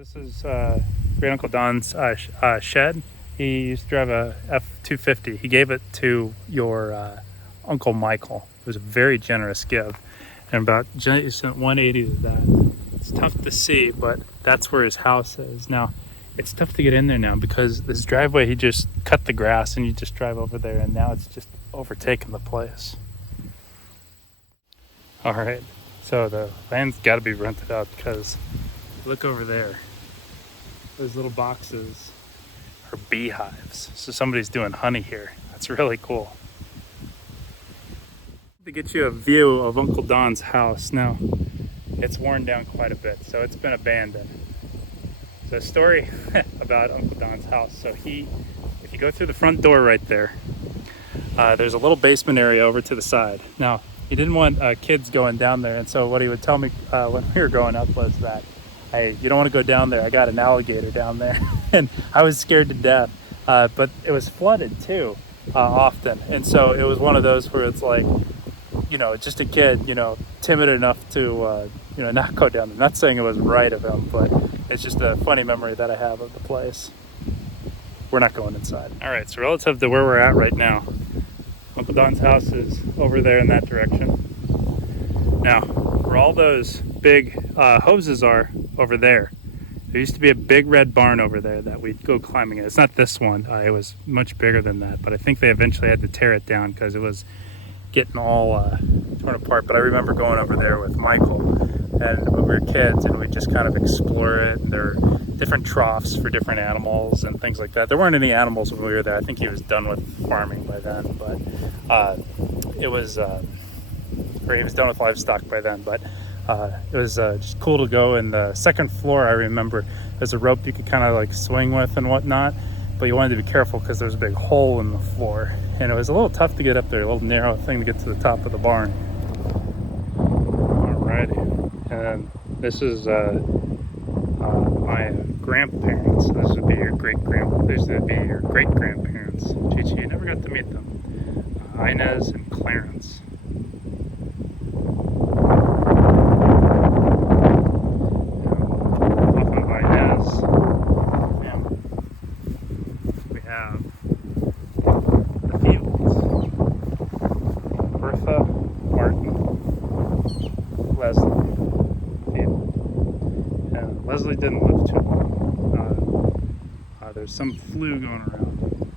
This is Great Uncle Don's shed. He used to drive a F-250. He gave it to your Uncle Michael. It was a very generous gift. And about 180 of that. It's tough to see, but that's where his house is. Now, it's tough to get in there now because this driveway, he just cut the grass and you just drive over there, and now it's just overtaken the place. All right, so the land's got to be rented out because look over there. Those little boxes are beehives. So somebody's doing honey here. That's really cool. To get you a view of Uncle Don's house. Now, it's worn down quite a bit, so it's been abandoned. So a story about Uncle Don's house. So if you go through the front door right there, there's a little basement area over to the side. Now, he didn't want kids going down there, and so what he would tell me when we were growing up was that, hey, you don't want to go down there. I got an alligator down there. And I was scared to death. But it was flooded too, often. And so it was one of those where it's like, just a kid, timid enough to, not go down there. Not saying it was right of him, but it's just a funny memory that I have of the place. We're not going inside. All right, so relative to where we're at right now, Uncle Don's house is over there in that direction. Now, where all those big hoses are over there, there used to be a big red barn over there that we'd go climbing in. It's not this one. It was much bigger than that, but I think they eventually had to tear it down because it was getting all torn apart. But I remember going over there with Michael and when we were kids, and we'd just kind of explore it. And there were different troughs for different animals and things like that. There weren't any animals when we were there. I think he was done with farming by then, but it was, or he was done with livestock by then, but it was just cool to go. In the second floor, I remember there's a rope you could kind of like swing with and whatnot, but you wanted to be careful because there's a big hole in the floor, and it was a little tough to get up there, a little narrow thing to get to the top of the barn. Alrighty, and this is my grandparents. This would be your this would be your great-grandparents. Chichi, you never got to meet them. Inez and Clarence. Leslie didn't live too long. There's some flu going around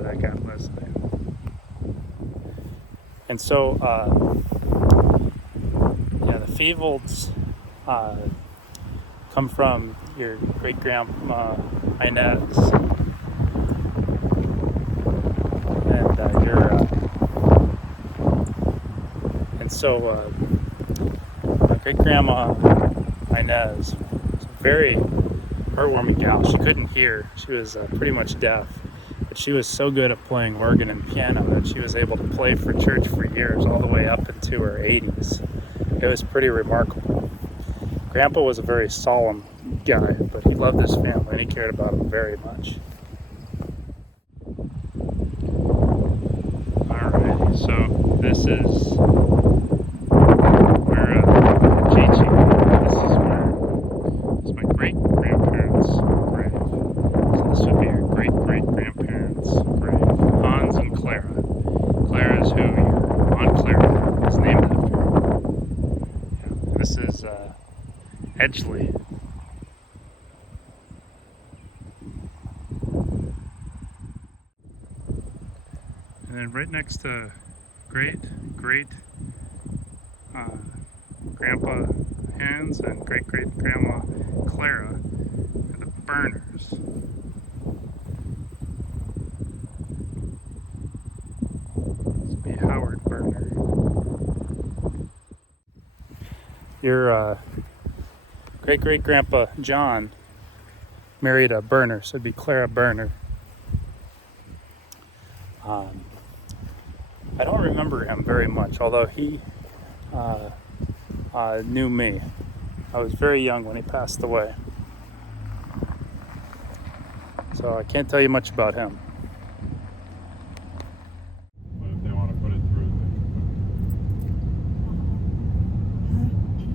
that got Leslie. And so, the Feevolds come from your great-grandma Inez. My great-grandma Inez was a very heartwarming gal. She couldn't hear. She was pretty much deaf, but she was so good at playing organ and piano that she was able to play for church for years, all the way up into her 80s. It was pretty remarkable. Grandpa was a very solemn guy, but he loved his family and he cared about them very much. Alright, so this is great-grandparents' grave. So this would be your great-great-grandparents' grave. Hans and Clara. Clara is who your Aunt Clara is named after. Yeah, this is Edgley. And then right next to Grandpa Hans and great-great-grandma Clara are the Burners. This would be Howard Burner. Your great-great-grandpa John married a Burner, so it'd be Clara Burner. I don't remember him very much, although he knew me. I was very young when he passed away, so I can't tell you much about him. But if they want to put it through, they can put it through.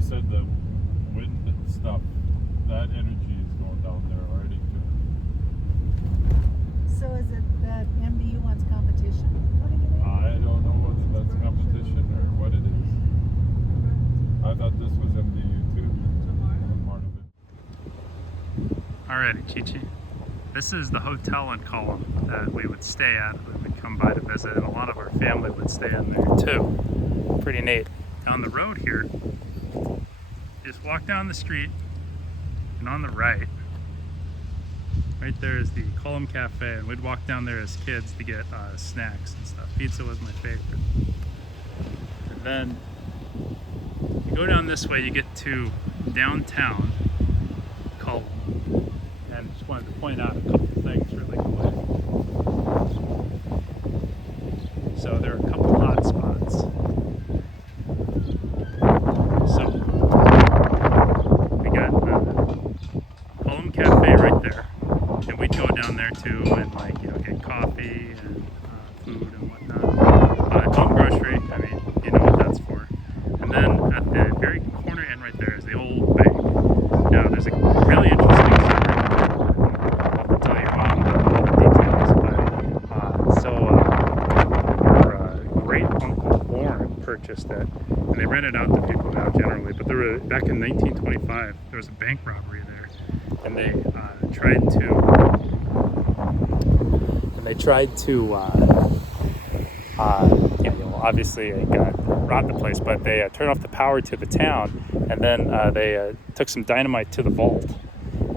you said the wind stuff, that energy is going down there already too. So is it that MDU wants competition? I don't know whether that's competition or what it is. I thought this was MDU too. Part of it. Alrighty, Chi-Chi. This is the hotel in Cullum that we would stay at when we come by to visit, and a lot of our family would stay in there too. Pretty neat. Down the road here, you just walk down the street, and on the right there is the Cullum Cafe, and we'd walk down there as kids to get snacks and stuff. Pizza was my favorite. And then you go down this way, you get to downtown Cullum. And just wanted to point out a couple things really quick. So there are a couple hot spots. So we got Cullum Cafe right there, and we'd go down there too and get coffee and food and whatnot. Home grocery, I mean, you know what that's for. And then at the very corner end right there is the old bank. Now there's a really interesting story. Purchased it, and they rent it out to people now generally, but there were, back in 1925 there was a bank robbery there, and they tried to obviously they robbed the place, but they turned off the power to the town, and then they took some dynamite to the vault,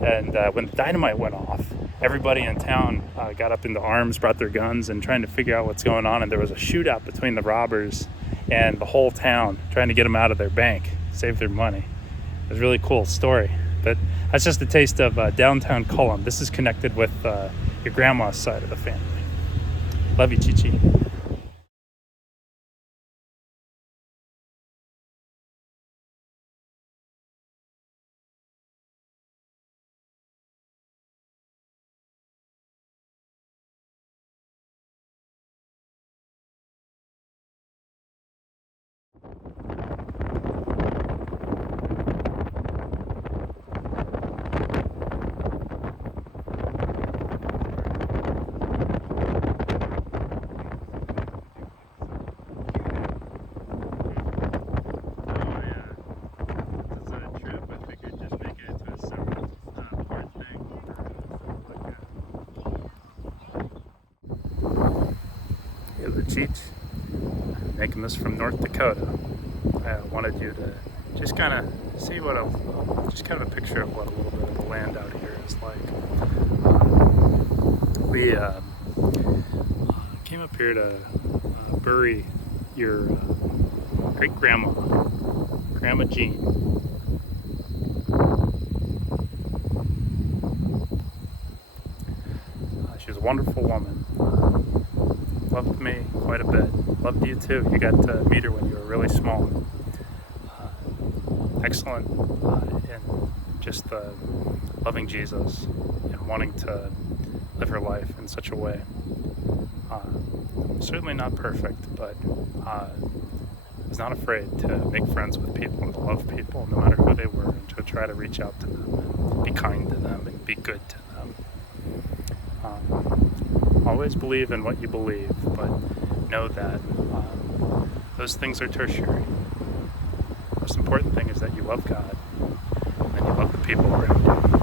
and when the dynamite went off, everybody in town got up into arms, brought their guns, and trying to figure out what's going on, and there was a shootout between the robbers and the whole town, trying to get them out of their bank, save their money. It was a really cool story. But that's just a taste of downtown Cullum. This is connected with your grandma's side of the family. Love you, Chi-Chi. Cheech, making this from North Dakota. I wanted you to just kind of see just kind of a picture of what a little bit of the land out here is like. We came up here to bury your great grandma, Grandma Jean. She was a wonderful woman. Loved me quite a bit. Loved you too. You got to meet her when you were really small. Excellent in just loving Jesus and wanting to live her life in such a way. Certainly not perfect, but was not afraid to make friends with people and to love people no matter who they were, and to try to reach out to them and be kind to them and be good to them. Always believe in what you believe, but know that those things are tertiary. The most important thing is that you love God and you love the people around you.